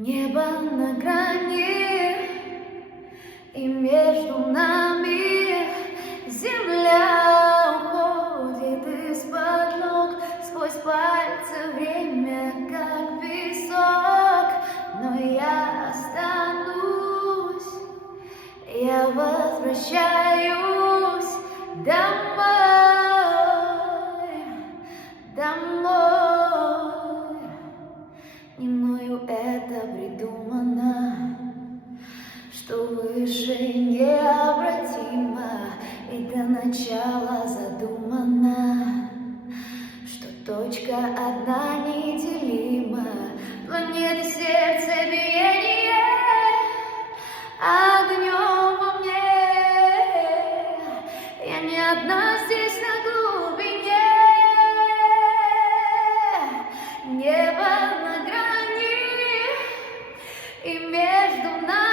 Небо на грани, и между нами земля уходит из-под ног. Сквозь пальцы время, как песок, но я останусь, я возвращаюсь домой, домой. Не мною это придумано, что выше необратимо, и до начала задумано, что точка одна неделима. Планеты, сердце, биение огнем во мне. Я не одна здесь на глубине. Небо на грани, и между нами